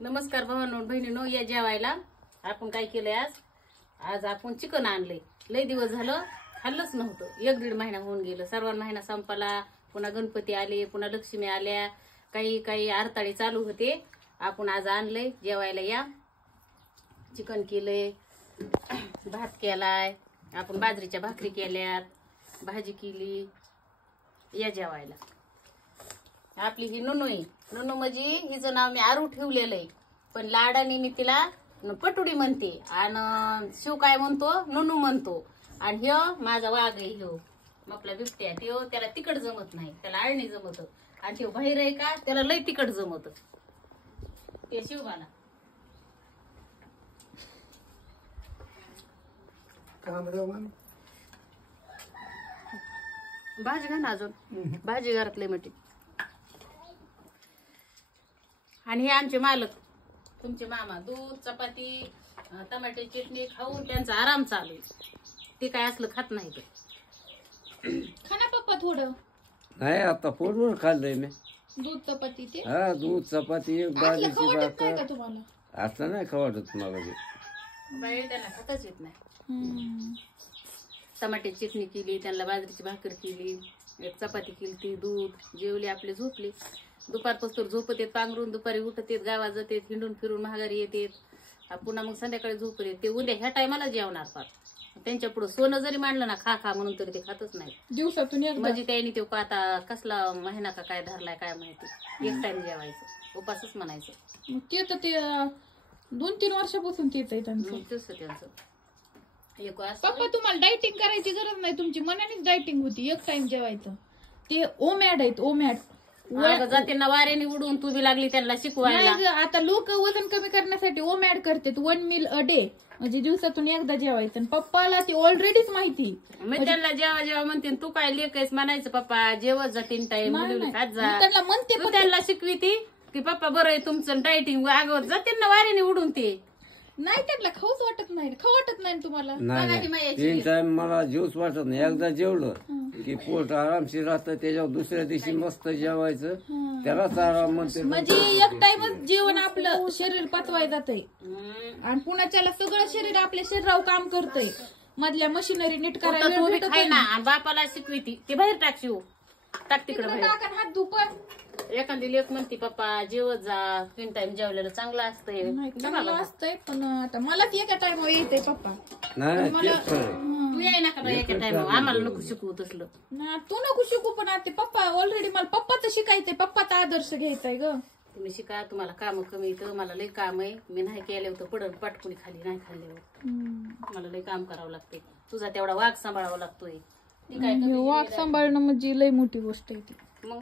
नमस्कार भावांनो बहिणीनो, या जेवायला आपण काय केलंय आज आपण चिकन आणलंय. लय दिवस झालं खाल्लंच नव्हतं. 1-1.5 महिना होऊन गेलं. सर्वांना महिना संपला, पुन्हा गणपती आले, पुन्हा लक्ष्मी आल्या, काही आरताळी चालू होते. आपण आज आणलंय जेवायला. या चिकन केलंय, भात केलाय, आपण बाजरीच्या भाकरी केल्यात, भाजी केली. या जेवायला. आपली ही नुनू आहे. नुनू म्हणजे हिचं नाव मी आरू ठेवलेलं आहे, पण लाडाने मी तिला पटुडी म्हणते आणि शिव काय म्हणतो, नुनू म्हणतो. आणि ह्यो माझा वाघ आहे, ह्यो आपला बिबट्या. त्यो त्याला तिकड जमत नाही, त्याला आळणी जमत. आणि त्यो बाहेर आहे का, त्याला लय तिकड जमत. ते शिवबाला भाजी घा ना अजून, भाजी घरातले मोठी. आणि हे आमचे मालक, तुमचे मामा, दूध चपाती टमाट्याची चटणी खाऊन त्यांचा आराम चालू आहे. ते काय असलं खात नाही. ते खाना पप्पा थोडं. नाही आता पोटभर खाल्लंय मी. दूध चपाती ते हा, दूध चपाती एक बाजरीची खवटत नाही भाकर. का तुम्हाला? असलं नाही खवटत मला ते. बाई त्यांना खातच येत नाही. टमाट्याची चटणी केली, त्यांना बाजरीची भाकर केली, एक चपाती केली, ती दूध जेवली, आपले झोपले. दुपारपासून झोपत येत, पांघरून दुपारी उठत येत, गावात जाते, हिंडून फिरून महागारी येतात. पुन्हा मग संध्याकाळी झोपत येत. ते उद्या ह्या टायमाला जेवणार. पार त्यांच्या पुढे सोनं जरी मांडलं ना खा खा म्हणून, तरी ते खातच नाही. दिवसातून एकदा. म्हणजे त्यांनी ते आता कसला महिना का काय धरलाय काय माहिती. एक टाइम जेवायचं, उपासच म्हणायचं. मग ते तर ते 2-3 वर्षापासून तेच आहे त्यांचं. तसं त्यांचं एक पप्पा तुम्हाला डायटिंग करायची गरज नाही, तुमची मनानेच डायटिंग होती. एक टाइम जेवायचं. ते ओमॅड आहेत, ओमॅड. जाते ना वाऱ्याने उडून तू बी लागली त्यांना शिकवायला. आता लोक वजन कमी करण्यासाठी ओमॅड करतात 1 meal a day, म्हणजे दिवसातून एकदा जेवायचं. आणि पप्पाला ती ऑलरेडीच माहिती. मी त्यांना जेव्हा जेव्हा म्हणते तू काय लेकायस म्हणायचं, पप्पा जेवत जा 3 टाइम खात जा. त्यांना म्हणते तू त्यांना शिकवी ती की पप्पा बरं आहे तुमचं डायटिंग. अगोदर जाते ना वाऱ्याने उडून. ते नाही, त्यांना खाऊच वाटत नाही. खाऊ वाटत नाही तुम्हाला? नाही 3 टाइम मला जीवच वाटत नाही. एकदा जेवलं की पोट आरामशीर राहतं. त्याच्यावर दुसऱ्या दिवशी मस्त जेवायचं, त्यालाच आराम म्हणते. म्हणजे एक टाइमच जेवण आपलं शरीर पचवाय जातंय. आणि पुण्याच्याला सगळं शरीर आपल्या शरीरावर काम करतंय. मधल्या मशिनरी नीट करायला खाय ना. आणि बापाला शिकवी ती ते बाहेर टाक, शिव टाक तिकडे बाहेर. हात धुपण. एखादी लेख म्हणते पप्पा जेवत जा, 3 टाइम जेवलेलं चांगलं असतंय. चांगलं असतंय, पण आता मलाच एका टाइम येते पप्पा. नाही तू याय नका बाई एका टाइम. आम्हाला नको शिकवू तसलं. तू नको शिकू, पण आता पप्पा ऑलरेडी मला पप्पाचं शिकायचंय. पप्पाचा आदर्श घ्यायचाय ग. तुम्ही शिका, तुम्हाला काम कमी येतं. मला लय काम आहे. मी नाही केलं होतं पडल पाटकुणी खाली नाही खाल्ल्यावर. मला लय काम करावं लागते. तुझा तेवढा वाघ सांभाळावा लागतोय. ती काय वाघ सांभाळणं म्हणजे लय मोठी गोष्ट आहे ती. मग